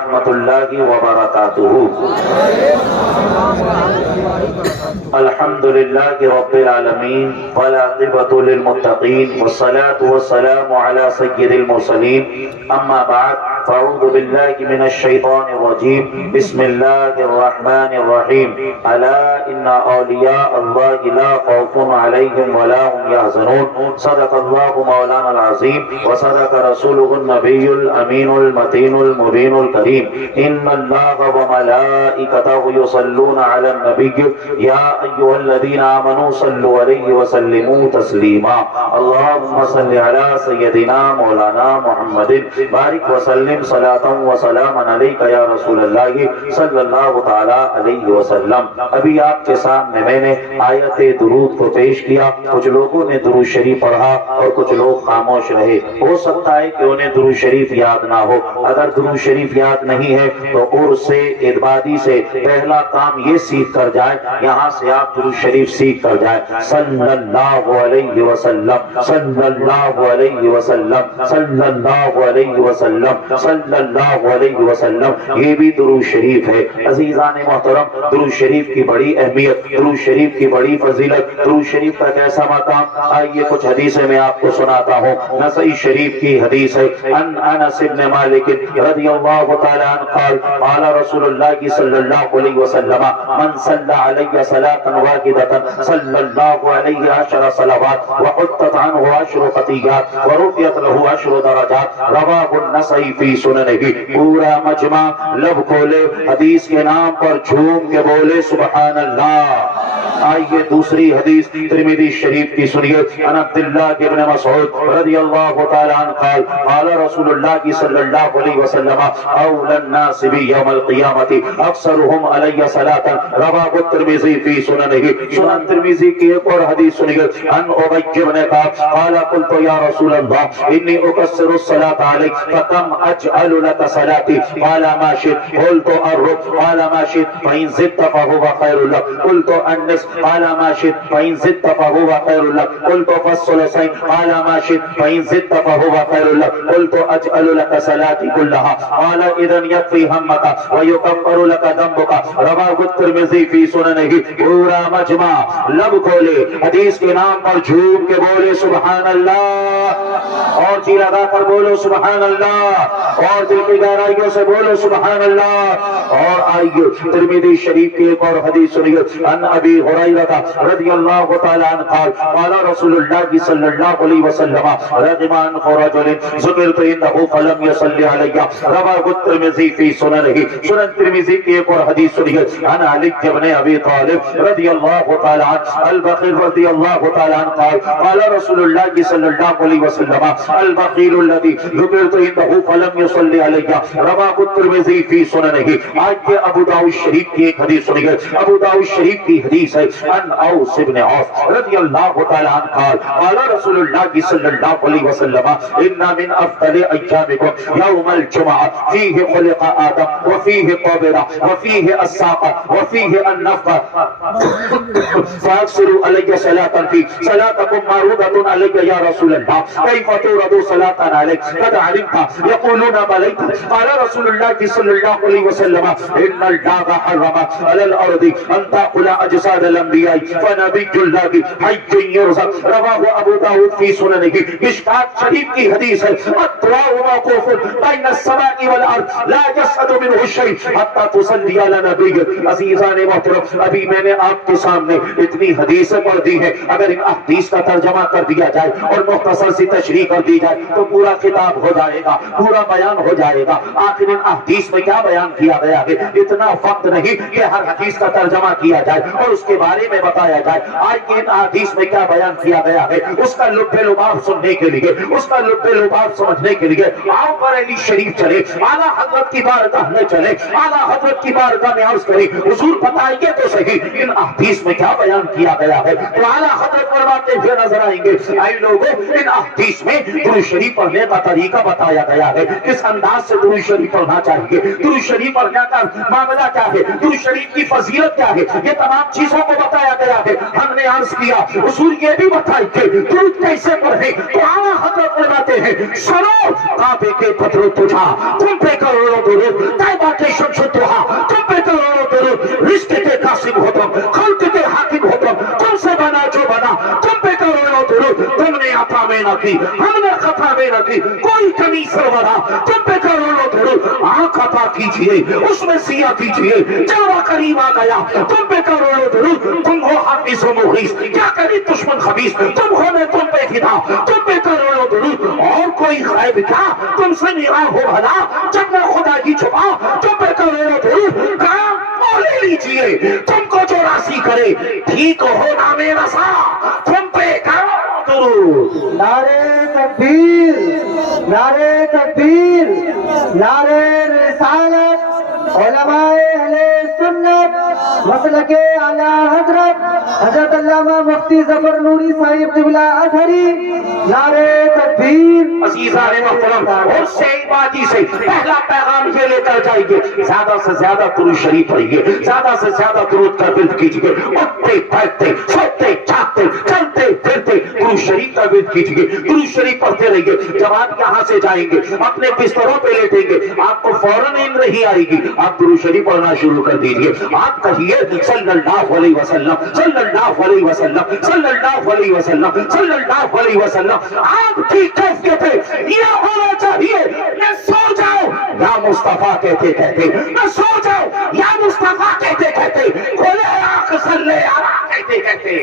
ورحمۃ اللہ وبرکاتہ۔ الحمد للہ رب العالمین والعاقبۃ للمتقین والصلاة والسلام علی سید المرسلین، اما بعد فاعوذ باللہ من الشیطان الرجیم، بسم اللہ الرحمن الرحیم۔ الا ان اولیاء اللہ لا خوف علیہم ولا هم يحزنون، صدق اللہ مولانا العظیم وصدق رسولہ النبی الامین المتین المبین الکریم۔ ان اللہ وملائکتہ یصلون علی النبی یا ایھا الذین آمنوا صلوا علیہ وسلموا تسلیما۔ اللہم صل علی سیدنا مولانا محمد بارک وسلم صلاۃ وسلاما علیک یا رسول اللہ صلی اللہ تعالی علیہ وسلم۔ ابھی آپ کے سامنے میں نے آیت درود کو پیش کیا، کچھ لوگوں نے درود شریف پڑھا اور کچھ لوگ خاموش رہے۔ ہو سکتا ہے کہ انہیں درود شریف یاد نہ ہو، اگر درود شریف یاد نہیں ہے تو عرض سے ادبادی سے پہلا کام یہ سیکھ کر جائے، یہاں سے آپ درود شریف سیکھ کر جائے، صلی اللہ علیہ وسلم، صلی اللہ علیہ وسلم، صلی اللہ علیہ وسلم، صلی اللہ علیہ وسلم۔ یہ بھی درود شریف ہے۔ عزیزان محترم، درود شریف کی بڑی اہمیت، درود شریف کی بڑی فضیلت، درود شریف کا کیسا مقام، آئیے کچھ حدیثیں میں آپ کو سناتا ہوں۔ نسائی شریف کی حدیث ہے، ان انس بن مالک رضی اللہ تعالی عنہ قال قال رسول اللہ صلی اللہ علیہ وسلم من صلی علی صلاۃ واحدۃ صلی اللہ علیہ عشر صلوات وحطت عنہ عشر خطیئات ورفعت له عشر درجات، رواہ النسائی فی سننہ۔ پورا مجمع لب کھولے، حدیث کے نام پر جھوم کے بولے سبحان اللہ۔ آئیے دوسری حدیث ترمذی شریف کی سنیے، ان عبداللہ ابن مسعود رضی اللہ تعالی عنہ قال قال رسول اللہ صلی اللہ علیہ وسلم اولى الناس بی یوم القیامت اکثرهم علی صلاۃ، رواہ الترمذی فی سننہ۔ سنن ترمذی کی ایک اور حدیث سنیے، ان ابی بن کعب قال قلت یا رسول اللہ انی اکثر الصلاۃ علیک فکم اجعل لك صلاتي قال ما شئت قلت الربع قال ما شئت فإن زدت فهو خير لك قلت النصف قال ما شئت فإن زدت فهو خير لك قلت فالثلثين قال ما شئت فإن زدت فهو خير لك قلت أجعل لك صلاتي كلها قال إذن يكفي همك ويكفر لك ذنبك، رواه الترمذی فی سننہ۔ پورا مجمع لب کھولے، حدیث کے نام پر جھوم کے بولے سبحان اللہ، اور جی لگا کر بولو سبحان اللہ، اور دل کی گہرائیوں سے بولو سبحان اللہ۔ اور آئیے ترمذی شریف کی ایک اور حدیث سنیے، ان ابی ہریرہ رضی اللہ تعالی عنہ قال قال رسول اللہ صلی اللہ علیہ وسلم رغم عنف رجل ذکرت عنده فلم يصلی علی، رواہ الترمذی فی سننہ۔ سنن ترمذی کی ایک اور حدیث سنیے، ان علی بن ابی طالب رضی اللہ تعالی عنہ البخیل رضی اللہ تعالی عنہ قال قال رسول اللہ صلی اللہ علیہ وسلم البخیل الذی ذکرت عنده فلم يصلی علی، رواہ الترمذی فی سننہ۔ آج ابو داؤد شریف کی ایک حدیث سنیے، ابو داؤد شریف کی حدیث ہے، ان اوس بن عوف رضی اللہ تعالی عنہ قال قال رسول اللہ صلی اللہ علیہ وسلم ان من افضل ایامکم یوم الجمعہ فیہ خلق آدم وفیہ قبر وفیہ الساق وفیہ النفخ فاکثروا علی صلاۃ فی صلاتکم معروضۃ علی یا رسول اللہ کیف تورد صلاۃ علیک قد علمت یقولون بلیت، قال رسول اللہ صلی اللہ علیہ وسلم ان اللہ حرم علی الارض ان تاکل اجساد الانبیاء فنبی اللہ حی یرزق، رواہ ابو داؤد فی سننہ۔ مشکات شریف کی حدیث ہے، الدعاء موقوف بین السماء والارض لا یصعد منہ شیء حتی تصلی علی نبی۔ عزیزان محترم، ابھی میں نے آپ کے سامنے اتنی حدیثیں پڑھ دی ہیں، اگر ان احادیث کا ترجمہ کر دیا جائے اور مختصر سی تشریح کر دی جائے تو پورا خطاب ہو جائے گا، پورا بیان ہو جائے گا۔ آخر ان احادیث میں کیا بیان کیا گیا ہے، اتنا وقت نہیں کہ ہر حدیث کا ترجمہ کیا جائے اور اس کے بارے میں بتایا جائے۔ آج کے ان احادیث میں کیا بیان کیا گیا ہے، اس کا لب لباب سننے کے لیے، اس کا لب لباب سمجھنے کے لیے آؤ بریلی شریف چلے، اعلیٰ حضرت کی بارگاہ میں چلے، اعلیٰ حضرت کی بارگاہ میں عرض کریں حضور بتائیے تو صحیح ان احادیث میں کیا بیان کیا گیا ہے، تو اعلیٰ حضرت فرماتے ہوئے نظر آئیں گے، اے لوگوں ان احادیث میں درود شریف پڑھنے کا طریقہ بتایا گیا ہے، کس انداز سے درود شریف پڑھنا چاہیے، درود شریف پڑھنے کا معاملہ کیا ہے، درود شریف کی فضیلت کیا ہے، یہ تمام چیزوں کو بتایا گیا ہے. ہم نے عرض کیا اصول یہ بھی بتائی کہ درود کیسے پڑھیں. تو آنا حضرت فرماتے ہیں سنو کعبے کے پتھروں تجھا تم پہ کروڑوں درود, طیبہ کے شمس الضحیٰ تم پہ کروڑوں درود, رزق کے قاسم ہو تم, خلق کے حاکم ہو تم سے بنا جو بنا تم پہ کروڑوں درود. تم نے عطا میں نہ کی, ہم نے خطا میں نہ کی, کوئی کمی سرورا تم پہ کروڑوں درود. آنکھ عطا کیجئے اس میں سیاہ کیجئے, جلوہ کریم آ گیا تم پہ کروڑوں درود. تم ہو حافظ و مغیث, کیا کرے دشمن خبیث, تم ہو میں تم پہ فدا تم پہ کروڑوں درود. اور کوئی غیب کیا تم سے نگاہ ہو بھلا, جب میں خدا کی چھپا تم پہ کروڑوں درود. کام لے لیجئے تم کو جو راضی کرے, ٹھیک ہو نام رسا تم پہ کروڑوں درود. نعرے تکبیر, نعرے تکبیر, نعرے رسالت. علماء اہل سنت مسلک اعلی حضرت حضرت علامہ مفتی ظفر نوری صاحب قبلہ اطہری, نعرے تکبیر. عزیزان محترم, اور صحیح باتیں سے پہلا پیغام یہ لے کر جائیں گے, زیادہ سے زیادہ درود شریف پڑھیے, زیادہ سے زیادہ درود کا ورد کیجیے. اٹھتے بیٹھتے سوتے جاگتے چلتے پھرتے درود شریف کا ورد کیجیے, درود شریف پڑھتے رہیے. جب آپ یہاں سے جائیں گے اپنے بستروں پہ لیٹیں گے آپ کو فوراً نیند نہیں آئے گی, آپ درود شریف پڑھنا شروع کر دیجیے. آپ کہیے صلی اللہ علیہ وسلم, صلی اللہ علیہ وسلم, صلی اللہ علیہ وسلم, صلی اللہ علیہ وسلم. آپ کی کیفیت یہ ہونا چاہیے میں سو جاؤں یا مصطفیٰ کہتے کہتے, میں سو جاؤں یا مصطفیٰ کہتے کہتے, کھولے آنکھ صلی اللہ کہتے کہتے.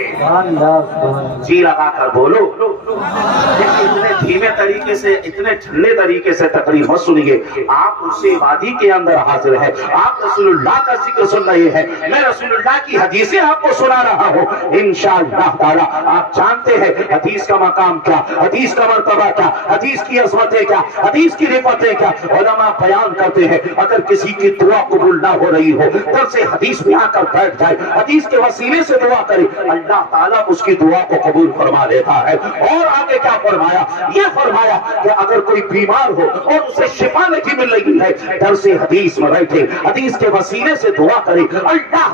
جی لگا کر بولو. اتنے دھیمے طریقے سے, اتنے ٹھنڈے طریقے سے تقریر مت سنیے. آپ اس سے وادی کے اندر حاضر ہے, آپ رسول اللہ کا ذکر سن رہے ہیں, میں رسول اللہ کی حدیثیں آپ کو سنا رہا ہوں. انشاءاللہ تعالی آپ جانتے ہیں حدیث کا مقام کیا, حدیث کا مرتبہ کیا, حدیث کی عظمتیں کیا, حدیث کی رفعتیں کیا. علماء بیان کرتے ہیں اگر کسی کی دعا قبول نہ ہو رہی ہو درس حدیث میں آ کر بیٹھ جائے, حدیث کے وسیلے سے دعا کرے, اللہ تعالیٰ اس کی دعا کو قبول فرما لیتا ہے. اور آگے کیا فرمایا, یہ فرمایا کہ اگر کوئی بیمار ہو اور اسے شفا نہیں مل رہی ہے, درس حدیث میں بیٹھے حدیث کے وسیلے سے دعا کرے, اللہ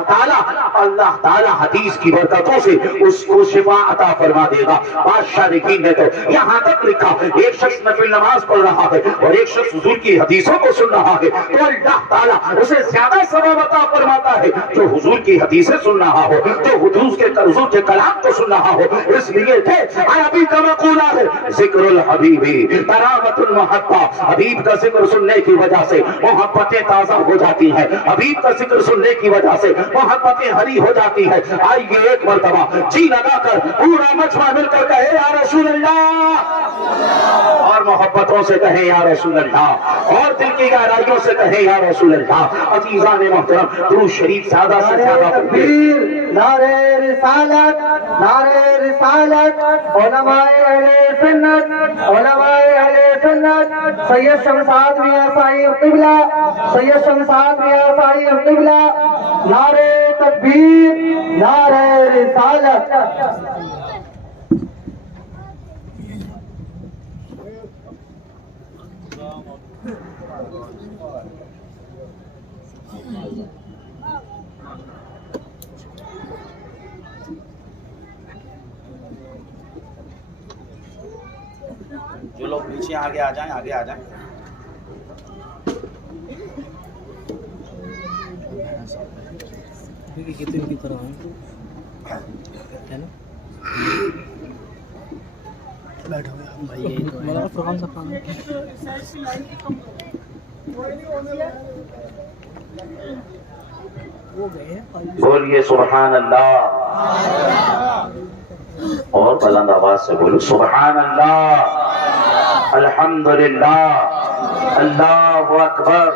تعالیٰ حدیث کی برکتوں سے اس کو شفا عطا فرما دے گا. بادشاہ رکین نے تو یہاں تک لکھا ایک شخص نفل نماز پڑھ رہا ہے اور ایک شخص حضور کی حدیثوں کو سن رہا ہے تو اللہ تعالیٰ اسے زیادہ ثواب عطا فرماتا ہے جو حضور کی حدیثیں سن رہا ہو, جو حضور کے کلام کو سن رہا ہو. اس لیے عربی کا مقولہ ہے ذکر الحبیبی تراوت المحبہ, حبیب کا ذکر سننے کی وجہ سے محبتیں تازہ ہو جاتی ہیں, حبیب کا ذکر سننے کی وجہ سے محبتیں ہری ہو جاتی ہیں. آئیے ایک مرتبہ جی لگا کر پورا مجمع مل کر کہے یا رسول اللہ, اور محبتوں سے کہے یا رسول اللہ, اور دل کی گہرائیوں سے کہے یا رسول اللہ. عزیزان محترم درود شریف زیادہ سے زیادہ تکبیر, نعرے رسالت, نعرے رسالت. علماء اہل سنت, علماء اہل سنت, سید شمساد میاں صاحب قبلہ, سید شمساد میاں صاحب قبلہ, نعرے تکبیر, نعرے رسالت. جو لوگ پیچھے آگے آ جائیں, آگے آ جائیں. کی طرح ہے نا بیٹھا ہوا فرحان صاحب بولیے سبحان اللہ, اور بلند آواز سے بولو سبحان اللہ, الحمدللہ, اللہ اکبر.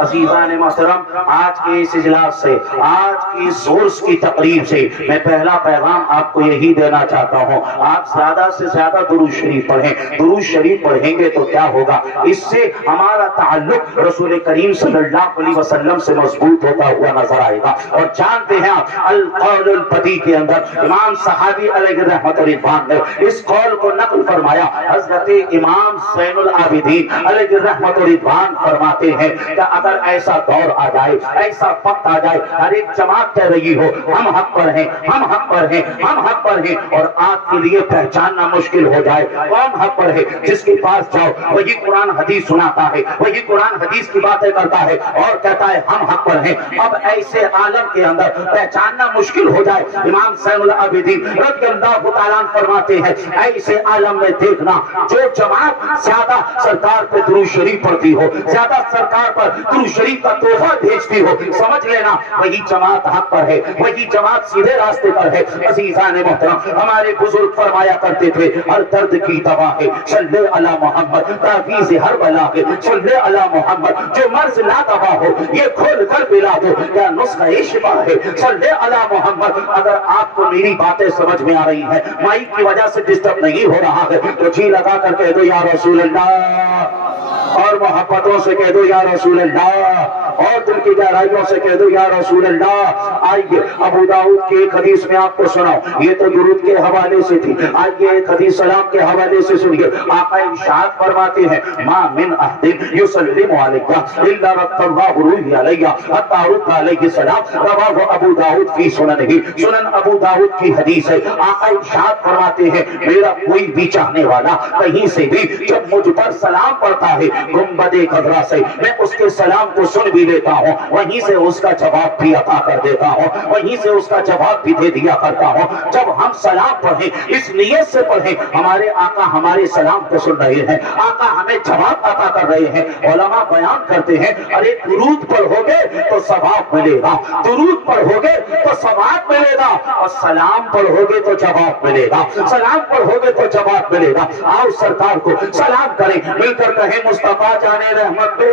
عزیزان محترم آج کے اس اجلاس سے, آج کی اس عرس کی تقریب سے میں پہلا پیغام آپ کو یہی دینا چاہتا ہوں, آپ زیادہ سے زیادہ درود شریف پڑھیں. درود شریف پڑھیں گے تو کیا ہوگا, اس سے ہمارا تعلق رسول کریم صلی اللہ علیہ وسلم سے مضبوط ہوتا ہوا نظر آئے گا. اور جانتے ہیں آپ القول البدی کے اندر امام صحابی علیہ رحمت رضوان نے اس قول کو نقل فرمایا. حضرت امام زین العابدین علیہ رحمت رضوان فرماتے ہیں کہ اگر ایسا دور آ جائے, ایسا وقت آ جائے, ہر ایک جماعت کہہ رہی ہو ہم حق پر ہیں, ہم حق پر ہیں, ہم حق پر ہیں, اور آپ کے لیے پہچاننا مشکل ہو جائے کون حق پر ہے, جس کے پاس جاؤ وہی قرآن حدیث سناتا ہے, وہی قرآن حدیث کی باتیں کرتا ہے اور کہتا ہے ہم حق پر ہیں. اب ایسے عالم کے اندر پہچاننا مشکل ہو جائے. امام زین العابدین رضی اللہ تعالیٰ عنہ فرماتے ہیں ایسے عالم میں دیکھنا جو جماعت زیادہ سرکار پہ درود شریف پڑھتی ہو, زیادہ سرکار پر درود شریف کا تحفہ بھیجتی ہو, سمجھ لینا وہی جماعت حق پر ہے, وہی جماعت سیدھے راستے پر ہے. عزیزان محترم, ہمارے بزرگ فرمایا کرتے تھے ہر درد کی دوا ہے صلی علی محمد, تعویذ ہر بلا ہے صلی علی محمد, جو مرض لا دوا ہو یہ کھول کر پلا دو کیا نسخہ شفا ہے صلی علی محمد. اگر آپ کو میری باتیں سمجھ میں آ رہی ہیں, مائک کی وجہ سے ڈسٹرب نہیں ہو رہا ہے, تو جی لگا کر کہہ دو یا رسول اللہ, اور محبتوں سے کہہ دو یا رسول اللہ, اور دل کی گہرائیوں سے کہہ دو یا رسول اللہ. آئیے ابو داؤد کی ایک حدیث میں آپ کو سناؤ, یہ تو درود کے حوالے سے تھی, آئیے ایک حدیث سلام کے حوالے سے سنیے. آقا ارشاد فرماتے ہیں ما من احد یسلم علیک الا رد اللہ روحی علیہ حتی رد علیہ السلام, رواہ ابو داؤد فی سننہ, سنن ابو داؤد کی حدیث ہے. آقا ارشاد فرماتے ہیں میرا کوئی بھی چاہنے والا کہیں سے بھی جب مجھ پر سلام پڑھتا ہے گنبد خضرا سے, میں اس کے سلام کو سن بھی لیتا ہوں, وہیں سے اس کا جواب بھی عطا کر دیتا ہوں, وہیں سے اس کا جواب بھی دے دیا کرتا ہوں. جب ہم سلام پڑھیں اس نیت سے پڑھیں ہمارے آقا ہمارے سلام کو سن رہے ہیں, آقا ہمیں جواب عطا کر رہے ہیں. علماء بیان کرتے ہیں ارے درود پڑھو گے تو ثواب ملے گا, درود پڑھو گے تو ثواب ملے گا, اور سلام پڑھو گے تو جواب ملے گا, سلام پڑھو گے تو جواب ملے گا. آؤ سرکار کو سلام کریں, مل کر کہیں مصطفیٰ جانے رحمت پہ,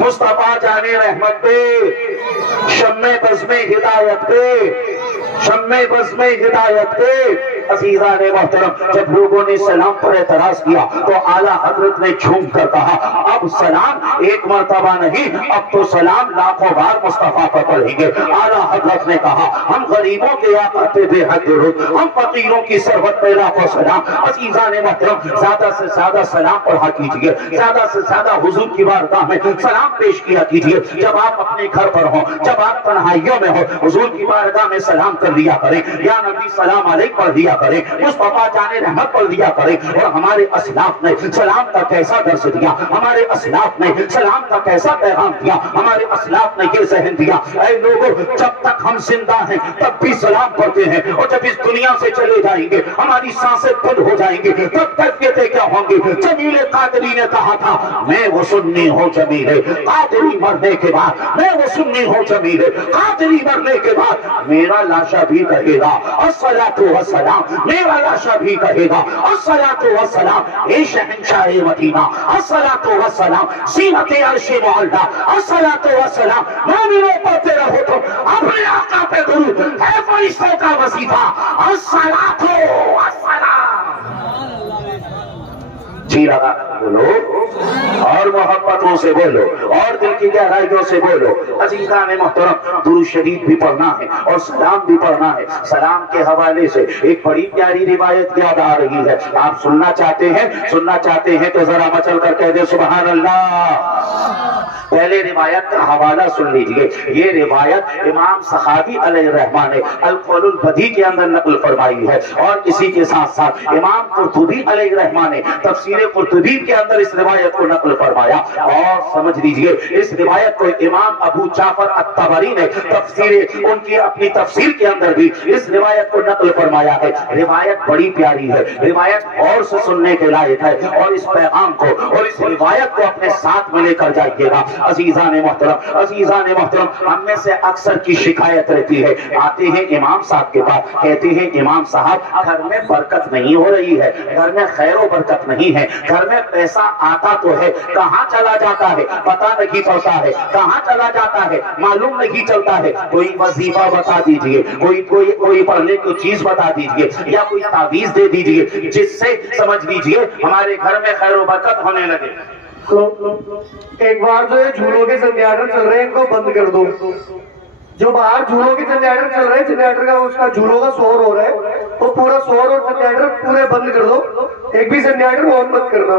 مصطفیٰ جانے رحمت پہ, شمع بزم ہدایت پہ, شمع بزم ہدایت پہ. عزیزان محترم, جب لوگوں نے سلام پر اعتراض کیا تو اعلیٰ حضرت نے جھوم کر کہا اب سلام ایک مرتبہ نہیں, اب تو سلام لاکھوں بار مصطفیٰ پر پڑھیں گے. اعلیٰ حضرت نے کہا ہم غریبوں کے آقا پہ بے حد درود, ہم فقیروں کی سربت پہ لاکھوں سلام. عزیزان محترم, زیادہ سے زیادہ سلام پڑھا کیجئے, زیادہ سے زیادہ حضور کی بارگاہ میں سلام پیش کیا کیجئے. جب آپ اپنے گھر پر ہوں, جب آپ تنہائیوں میں ہو, حضور کی بارگاہ میں سلام کر لیا کریں, یا نبی سلام علیک پڑھ دیا کریں, مصطفیٰ جانے رحمت پڑھ دیا کریں. اور ہمارے اسلاف نے سلام کا کیسا درس دیا, ہمارے اسلاف نے سلام کا کیسا پیغام دیا, ہمارے اسلاف نے یہ ذہن دیا اے لوگوں جب تک ہم زندہ ہیں تب بھی سلام پڑھتے ہیں, اور جب اس دنیا سے چلے جائیں گے ہماری سانسیں بند ہو جائیں گی تب کیفیتیں کیا ہوں گی. جمیل قادری نے کہا تھا میں وہ سنی ہوں جمیل قادری مرنے کے بعد, میں وہ سنی ہوں جمیل قادری مرنے کے بعد میرا لاشا بھی کہے گا الصلاۃ والسلام, میرا لاشا بھی کہے گا الصلاۃ والسلام. اے شہنشاہ مدینہ الصلاۃ والسلام, زینت عرش معلا الصلاۃ والسلام. مومنوں پڑھتے رہو تو اپنے آقا پہ درود ہے فرشتوں کا وظیفہ الصلاۃ والسلام. جی لگا بولو, اور محبتوں سے بولو, اور دل کی گہرائیوں سے بولو. عزیزان محترم, درود شریف بھی پڑھنا ہے اور سلام بھی پڑھنا ہے. سلام کے حوالے سے ایک بڑی پیاری روایت یاد آ رہی ہے, آپ سننا چاہتے ہیں, سننا چاہتے ہیں تو ذرا مچل کر کہہ دے سبحان اللہ. پہلے روایت کا حوالہ سن لیجئے. یہ روایت امام سخاوی علیہ الرحمہ نے القول البدیع کے اندر نقل فرمائی ہے, اور اسی کے ساتھ ساتھ امام قرطبی علیہ الرحمہ نے تفسیر قرطبی کے اندر اس روایت کو نقل فرمایا. اور سمجھ لیجئے اس روایت کو امام ابو جعفر الطبری نے ان کی اپنی تفسیر کے اندر بھی اس روایت کو نقل فرمایا ہے. روایت بڑی پیاری ہے, روایت اور سے سننے کے لائق ہے, اور اس پیغام کو اور اس روایت کو اپنے ساتھ میں لے کر جائیے گا. عزیزان محترم, عزیزان محترم, ہم میں سے اکثر کی شکایت رہتی ہے, آتے ہیں امام صاحب کے پاس, کہتے ہیں امام صاحب گھر میں برکت نہیں ہو رہی ہے, گھر میں خیر و برکت نہیں ہے, گھر میں پیسہ آتا تو ہے کہاں چلا جاتا ہے پتہ نہیں چلتا ہے, کہاں چلا جاتا ہے معلوم نہیں چلتا ہے. کوئی وظیفہ بتا دیجئے, کوئی پڑھنے کی چیز بتا دیجئے, یا کوئی تعویذ دے دیجئے جس سے سمجھ لیجئے ہمارے گھر میں خیر و برکت ہونے لگے. ایک بار جو یہ جھولوں کے جنریٹر چل رہے ہیں ان کو بند کر دو. جو باہر جھولوں کے جنریٹر چل رہے ہیں, جنریٹر کا اس کا جھولوں کا شور ہو رہا ہے, تو پورا شور اور جنریٹر پورے بند کر دو, ایک بھی جنریٹر آن مت کرنا.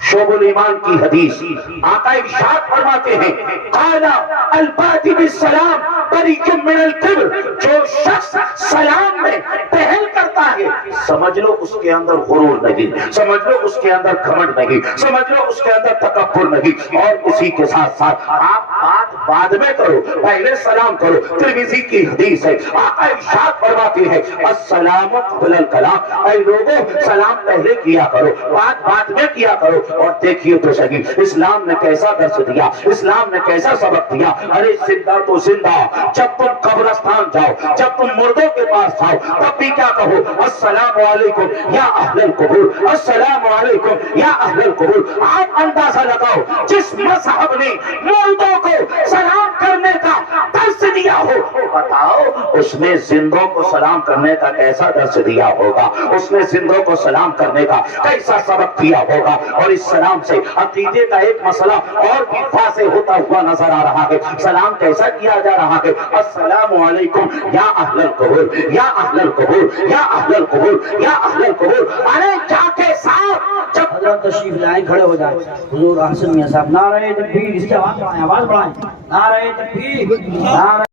شعب الایمان کی حدیث آقا ارشاد فرماتے ہیں قال البادی بالسلام بریء من الکبر، جو شخص سلام میں پہل کرتا ہے سمجھ لو اس کے اندر غرور نہیں، سمجھ لو اس کے اندر گھمنڈ نہیں، سمجھ لو اس کے اندر تکبر نہیں۔ اور اسی کے ساتھ ساتھ آپ بات بعد میں کرو، پہلے سلام کرو۔ ترمذی کی حدیث ہے، آقا ارشاد فرماتے ہیں السلام قبل الکلام، اے لوگوں سلام پہلے کیا کرو، بات بعد میں کیا کرو۔ اور دیکھیے تو صحیح اسلام نے کیسا درس دیا، اسلام نے کیسا سبق دیا۔ ارے زندہ تو زندہ، جب تم قبرستان جاؤ، جب تم مردوں کے پاس جاؤ، تب بھی کیا کہو؟ السلام علیکم یا اہل القبور، السلام علیکم یا اہل القبور۔ آپ اندازہ لگاؤ جس مذہب نے مردوں کو سلام کرنے کا درس دیا ہو، بتاؤ اس نے زندوں کو سلام کرنے کا کیسا درس دیا ہوگا، اس نے زندوں کو سلام کرنے کا کیسا سبق دیا ہوگا۔ اور اس سلام سے عقیدے کا ایک مسئلہ اور بھی واضح ہوتا ہوا نظر آ رہا ہے۔ سلام کیسا کیا جا رہا ہے؟ السلام علیکم یا اہل القبور، یا اہل القبور، یا اہل القبور، یا اہل القبور۔ ارے جا کے ساتھ جب حضرت تشریف لائیں کھڑے ہو جائیں، حضور احسن میاں صاحب نعرہ تکبیر، اس کی آواز بڑھائیں، آواز بڑھائیں، نعرہ تکبیر، نعرہ